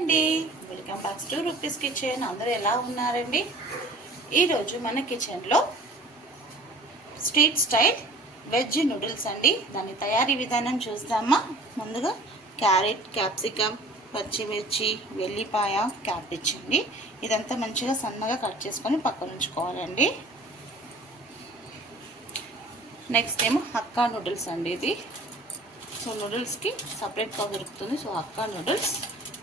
అండి, welcome back to rupees kitchen. అందరూ ఎలా ఉన్నారండి? ఈరోజు మన కిచెన్లో స్ట్రీట్ స్టైల్ వెజ్ నూడిల్స్ అండి. దాని తయారీ విధానం చూద్దామా? ముందుగా క్యారెట్, క్యాప్సికమ్, పచ్చిమిర్చి, వెల్లిపాయ, క్యాబేజ్ అండి. ఇదంతా మంచిగా సన్నగా కట్ చేసుకొని పక్కన ఉంచుకోవాలండి. నెక్స్ట్ ఏమో హక్కా నూడిల్స్ అండి. ఇది సో నూడిల్స్కి సపరేట్గా దొరుకుతుంది. సో హక్కా నూడిల్స్,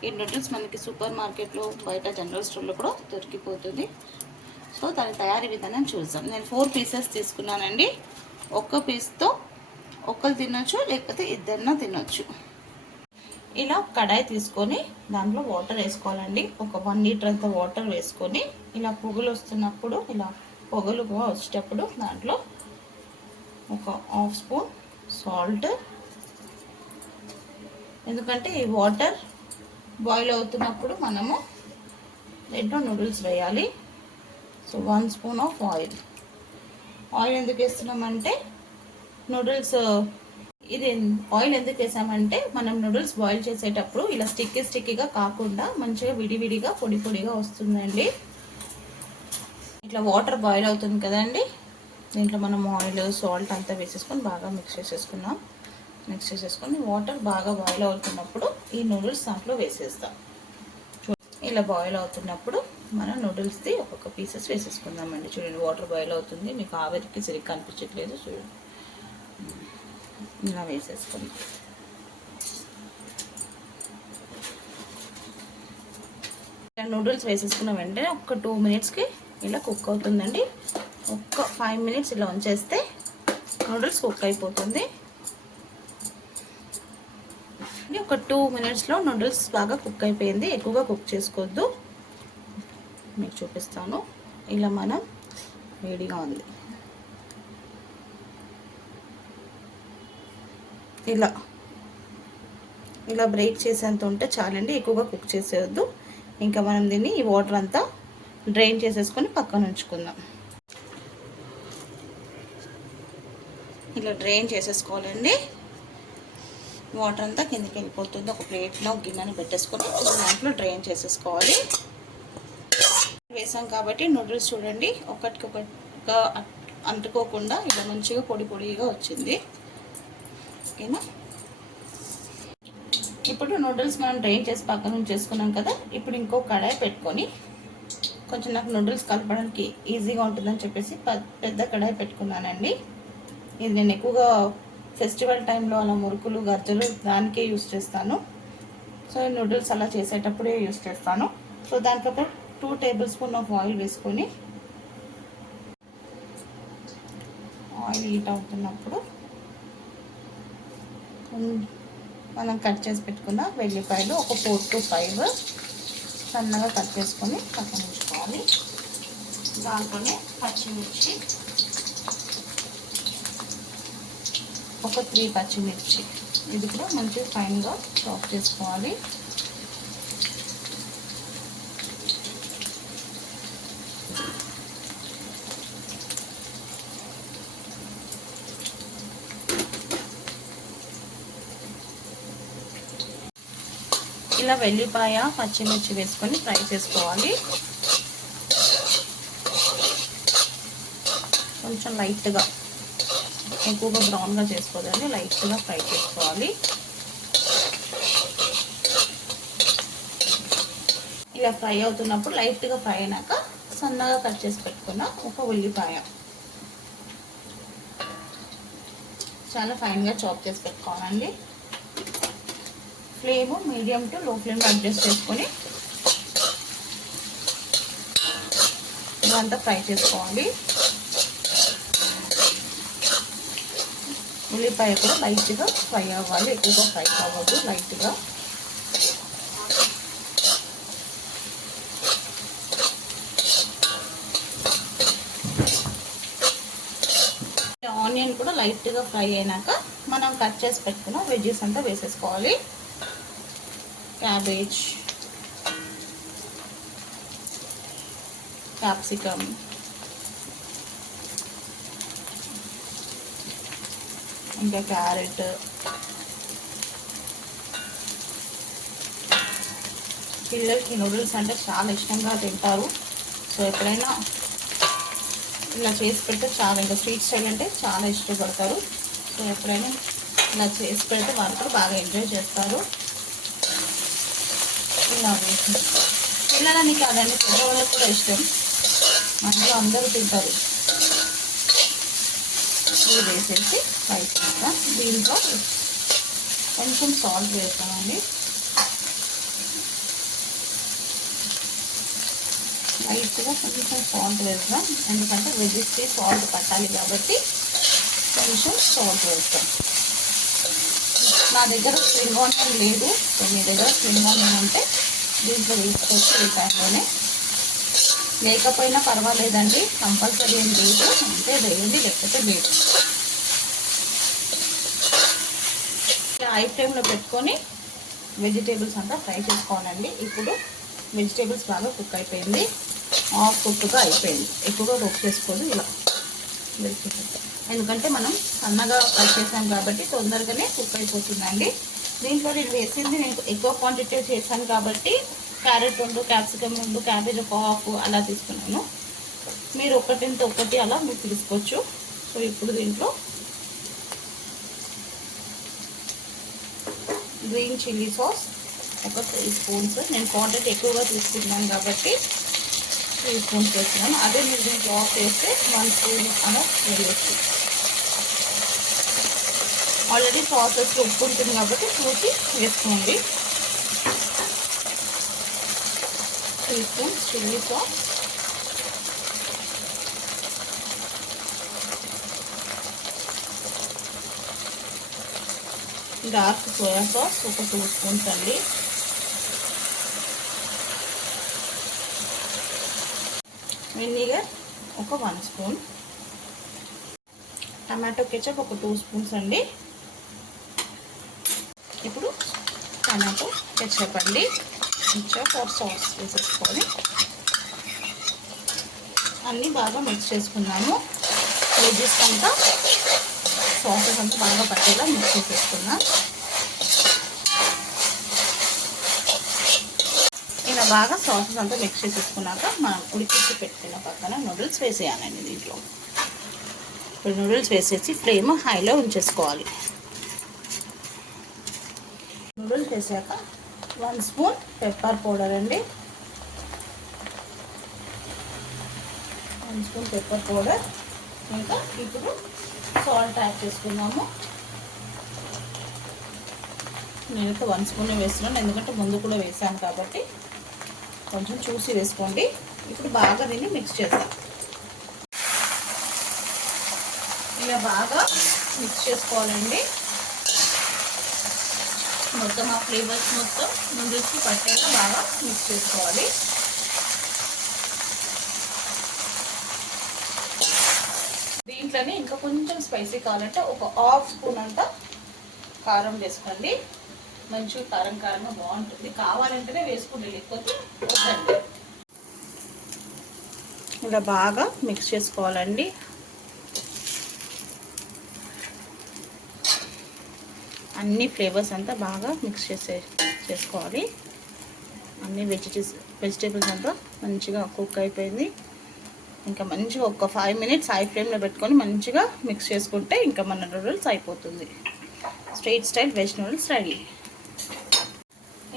ఈ నూడిల్స్ మనకి సూపర్ మార్కెట్లో, బయట జనరల్ స్టోర్లో కూడా దొరికిపోతుంది. సో దాని తయారీ విధానం చూద్దాం. నేను 4 పీసెస్ తీసుకున్నానండి. ఒక్క పీస్తో ఒకరు తినొచ్చు, లేకపోతే ఇద్దరిన తినొచ్చు. ఇలా కడాయి తీసుకొని దాంట్లో వాటర్ వేసుకోవాలండి. ఒక 1 లీటర్ అంత వాటర్ వేసుకొని ఇలా పొగలు వస్తున్నప్పుడు, ఇలా పొగలుగా వచ్చేటప్పుడు దాంట్లో ఒక 1/2 స్పూన్ సాల్ట్, ఎందుకంటే ఈ వాటర్ బాయిల్ అవుతున్నప్పుడు మనము దీంట్లో నూడిల్స్ వేయాలి. So 1 spoon of oil. Oil ఎందుకు వేస్తున్నామంటే నూడిల్స్, ఇది ఆయిల్ ఎందుకు వేసామంటే మనం నూడిల్స్ బాయిల్ చేసేటప్పుడు ఇలా స్టిక్కీగా కాకుండా మంచిగా విడివిడిగా పొడి పొడిగా వస్తుందండి. ఇట్లా వాటర్ బాయిల్ అవుతుంది కదండి, దీంట్లో మనం ఆయిల్, సాల్ట్ అంతా వేసేసుకొని బాగా మిక్స్ చేసేసుకొని వాటర్ బాగా బాయిల్ అవుతున్నప్పుడు ఈ నూడిల్స్ దాంట్లో వేసేస్తాం. ఇలా బాయిల్ అవుతున్నప్పుడు మనం నూడిల్స్ది ఒక్కొక్క పీసెస్ వేసేసుకుందామండి. చూడండి, వాటర్ బాయిల్ అవుతుంది, మీకు ఆవిరికి సరిగ్గా కనిపించట్లేదు. చూడండి, ఇలా వేసేసుకుందాం. ఇలా నూడిల్స్ వేసేసుకున్న వెంటనే ఒక 2 మినిట్స్కి ఇలా కుక్ అవుతుందండి. ఒక్క 5 మినిట్స్ ఇలా ఉంచేస్తే నూడిల్స్ కుక్ అయిపోతుంది. ఒక 2 మినిట్స్లో నూడిల్స్ బాగా కుక్ అయిపోయింది. ఎక్కువగా కుక్ చేసుకోవద్దు, మీకు చూపిస్తాను. ఇలా మనం వేడిగా ఉంది, ఇలా బ్రేక్ చేసేంత ఉంటే చాలండి, ఎక్కువగా కుక్ చేసేయద్దు. ఇంకా మనం దీన్ని ఈ వాటర్ అంతా డ్రైన్ చేసేసుకొని పక్కన ఉంచుకుందాం. ఇలా డ్రైన్ చేసేసుకోవాలండి. వాటర్ అంతా కిందకి వెళ్ళిపోతుంది. ఒక ప్లేట్లో గిన్నెని పెట్టేసుకొని దాంట్లో డ్రైన్ చేసేసుకోవాలి. వేసాం కాబట్టి నూడిల్స్ చూడండి ఒకటికొకటిగా అంటుకోకుండా ఇలా మంచిగా పొడి పొడిగా వచ్చింది. ఓకేనా? ఇప్పుడు నూడిల్స్ మనం డ్రైన్ చేసి పక్కన ఉంచేసుకున్నాం కదా. ఇప్పుడు ఇంకో కడాయి పెట్టుకొని, కొంచెం నాకు నూడిల్స్ కలపడానికి ఈజీగా ఉంటుందని చెప్పేసి పెద్ద కడాయి పెట్టుకున్నానండి. ఇది నేను ఎక్కువగా ఫెస్టివల్ టైంలో అలా మురుకులు, గర్జలు దానికే యూస్ చేస్తాను. సో నూడిల్స్ అలా చేసేటప్పుడే యూస్ చేస్తాను. సో దానికప్పుడు 2 టేబుల్ స్పూన్ ఆఫ్ ఆయిల్ వేసుకొని, ఆయిల్ హీట్ అవుతున్నప్పుడు మనం కట్ చేసి పెట్టుకున్న వెల్లిపాయలు ఒక 4 to 5 సన్నగా కట్ చేసుకొని పక్కన ఉంచుకోవాలి. దాంట్లోనే పచ్చిమిర్చి ఒక 3 పచ్చిమిర్చి, ఇది కూడా మంచిగా ఫైన్గా చాప్ చేసుకోవాలి. ఇలా వెల్లిపాయ, పచ్చిమిర్చి వేసుకొని ఫ్రై చేసుకోవాలి. కొంచెం లైట్గా, ఎక్కువగా బ్రౌన్గా చేసుకోదండి, లైట్గా ఫ్రై చేసుకోవాలి. ఇలా ఫ్రై అవుతున్నప్పుడు లైట్గా ఫ్రై అయినాక సన్నగా కట్ చేసి పెట్టుకున్న ఒక ఉల్లిపాయ చాలా ఫైన్గా చాప్ చేసి పెట్టుకోవాలండి. ఫ్లేమ్ మీడియం టు లో ఫ్లేమ్ అడ్జస్ట్ చేసుకొని ఇదంతా ఫ్రై చేసుకోవాలి. ఉల్లిపాయ కూడా లైట్గా ఫ్రై అవ్వాలి, ఎక్కువగా ఫ్రై అవ్వద్దు, లైట్గా. ఆనియన్ కూడా లైట్గా ఫ్రై అయినాక మనం కట్ చేసి పెట్టుకున్న వెజ్జెస్ అంతా వేసేసుకోవాలి. క్యాబేజ్, క్యాప్సికమ్, ఇంకా క్యారెట్, పిల్లలకి నూడిల్స్ అంటే చాలా ఇష్టంగా తింటారు. సో ఎప్పుడైనా ఇలా చేసి పెడితే చాలా, ఇంకా స్ట్రీట్ స్టైల్ అంటే చాలా ఇష్టపడతారు. సో ఎప్పుడైనా ఇలా చేసి పెడితే వాళ్ళు కూడా బాగా ఎంజాయ్ చేస్తారు. ఇలా పిల్లలని కాదండి, పెద్దవాళ్ళకి కూడా ఇష్టం, మనలో అందరూ తింటారు. ఇది వేసేసి ఫ్రై చేస్తాం. దీంట్లో కొంచెం సాల్ట్ వేస్తామండి. లైట్గా కొంచెం సాల్ట్ వేస్తాం, ఎందుకంటే వెజిస్కి సాల్ట్ పట్టాలి కాబట్టి కొంచెం సాల్ట్ వేస్తాం. నా దగ్గర స్ప్రింగ్ ఆనియన్ లేదు, సో మీ దగ్గర స్ప్రింగ్ ఆనియన్ ఉంటే దీంట్లో వేసుకోవచ్చు. ఈ టైంలోనే లేకపోయినా పర్వాలేదండి, కంపల్సరీ ఏం లేదు, అంటే వేయండి లేకపోతే లేదు. హై ఫ్లేమ్లో పెట్టుకొని వెజిటేబుల్స్ అంతా ఫ్రై చేసుకోవాలండి. ఇప్పుడు వెజిటేబుల్స్ బాగా కుక్ అయిపోయింది, హాఫ్ కుక్గా అయిపోయింది. ఎక్కువగా కుక్ చేసుకోదు, ఇలా ఎందుకంటే మనం సన్నగా ఫ్రై చేసాం కాబట్టి తొందరగానే కుక్ అయిపోతుందండి. దీంట్లో నేను వేసింది, నేను ఎక్కువ క్వాంటిటీ చేశాను కాబట్టి క్యారెట్ 2, క్యాప్సికమ్ 2, క్యాబేజ్ 1 హాఫ్ అలా తీసుకున్నాను. మీరు ఒకటింత ఒకటి అలా మీరు తీసుకోవచ్చు. సో ఇప్పుడు దీంట్లో గ్రీన్ చిల్లీ సాస్ ఒక 3 స్పూన్స్, నేను క్వాంటిటీ ఎక్కువగా తీసుకున్నాను కాబట్టి 3 స్పూన్స్ వేస్తున్నాను. అదే మీరు దీంట్లో ఆఫ్ చేస్తే 1 స్పూన్ అలా వేయచ్చు. ఆల్రెడీ సాసెస్లో ఉప్పు ఉంటుంది కాబట్టి చూసి వేసుకోండి. 3 spoons chilli sauce, dark soya sauce ఒక 2 స్పూన్స్ అండి, వెనిగర్ ఒక 1 స్పూన్, టమాటో కెచప్ ఒక 2 స్పూన్స్ అండి. ఇప్పుడు టమాటో కెచప్ అండి, కెచప్ ఆర్ సాస్ వేసేసుకొని అన్నీ బాగా మిక్స్ చేసుకున్నాము. వెజ్జెస్ అంతా సాసెస్ అంతా బాగా పట్టేలా మిక్స్ చేసేసుకున్నాం. ఇలా బాగా సాసెస్ అంతా మిక్స్ చేసేసుకున్నాక మనం ఉడికించి పెట్టుకున్న పక్కన నూడిల్స్ వేసేయాలండి. దీంట్లో ఇప్పుడు నూడిల్స్ వేసేసి ఫ్లేమ్ హైలో ఉంచేసుకోవాలి. నూడిల్స్ వేసాక 1 స్పూన్ పెప్పర్ పౌడర్ అండి, 1 స్పూన్ పెప్పర్ పౌడర్. ఇంకా ఇప్పుడు సాల్ట్ యాడ్ చేసుకున్నాము. నేనైతే 1 స్పూన్ వేస్తున్నాను, ఎందుకంటే ముందు కూడా వేసాను కాబట్టి కొంచెం చూసి వేసుకోండి. ఇప్పుడు బాగా దీన్ని మిక్స్ చేద్దాం. ఇలా బాగా మిక్స్ చేసుకోవాలండి. మొత్తం ఆ ఫ్లేవర్స్ మొత్తం నూడిల్స్కి పట్టేలా బాగా మిక్స్ చేసుకోవాలి. దీంట్లోనే ఇంకా కొంచెం స్పైసీ కావాలంటే ఒక హాఫ్ స్పూన్ అంతా కారం వేసుకోండి. మంచిగా కారం కారంగా బాగుంటుంది. కావాలంటేనే వేసుకోండి, లేకపోతే వద్దండి. ఇలా బాగా మిక్స్ చేసుకోవాలండి. అన్ని ఫ్లేవర్స్ అంతా బాగా మిక్స్ చేసుకోవాలి. అన్ని వెజిటేబుల్స్ అంతా మంచిగా కుక్ అయిపోయింది. ఇంకా మంచిగా ఒక 5 మినిట్స్ హై ఫ్లేమ్లో పెట్టుకొని మంచిగా మిక్స్ చేసుకుంటే ఇంకా మన నూడిల్స్ అయిపోతుంది. Street style veg noodles ready.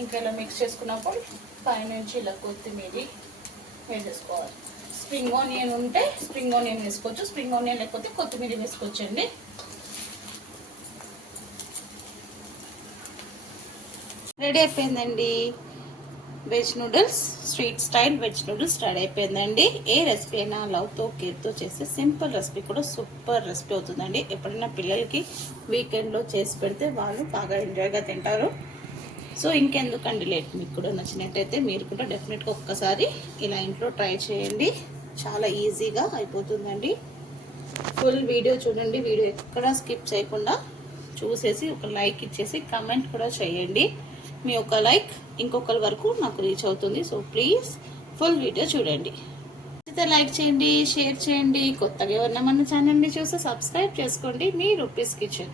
ఇంకా ఇలా మిక్స్ చేసుకున్నప్పుడు పైనుంచి ఇలా కొత్తిమీర వేసేసుకోవాలి. స్ప్రింగ్ ఆనియన్ ఉంటే స్ప్రింగ్ ఆనియన్ వేసుకోవచ్చు, స్ప్రింగ్ ఆనియన్ లేకపోతే కొత్తిమీర వేసుకోవచ్చండి. రెడీ అయిపోయిందండి veg noodles, street style veg noodles ready అయిపోయిందండి. ఏ రెసిపీ అయినా లవ్తో కేర్తో చేస్తే సింపుల్ రెసిపీ కూడా సూపర్ రెసిపీ అవుతుందండి. ఎప్పుడైనా పిల్లలకి వీకెండ్లో చేసి పెడితే వాళ్ళు బాగా ఎంజాయ్గా తింటారు. సో ఇంకెందుకండి లేట్, మీకు కూడా నచ్చినట్టయితే మీరు కూడా డెఫినెట్గా ఒక్కసారి ఇలా ఇంట్లో ట్రై చేయండి. చాలా ఈజీగా అయిపోతుందండి. ఫుల్ వీడియో చూడండి, వీడియో ఎక్కడా స్కిప్ చేయకుండా చూసేసి ఒక లైక్ ఇచ్చేసి కమెంట్ కూడా చేయండి. మీ ఒక లైక్ ఇంకొకరి వరకు నాకు రీచ్ అవుతుంది. సో ప్లీజ్ ఫుల్ వీడియో చూడండి. అయితే లైక్ చేయండి, షేర్ చేయండి. కొత్తగా ఎవరన్నా మన ఛానల్ని చూస్తే సబ్స్క్రైబ్ చేసుకోండి. మీ రూపీస్ కిచెన్.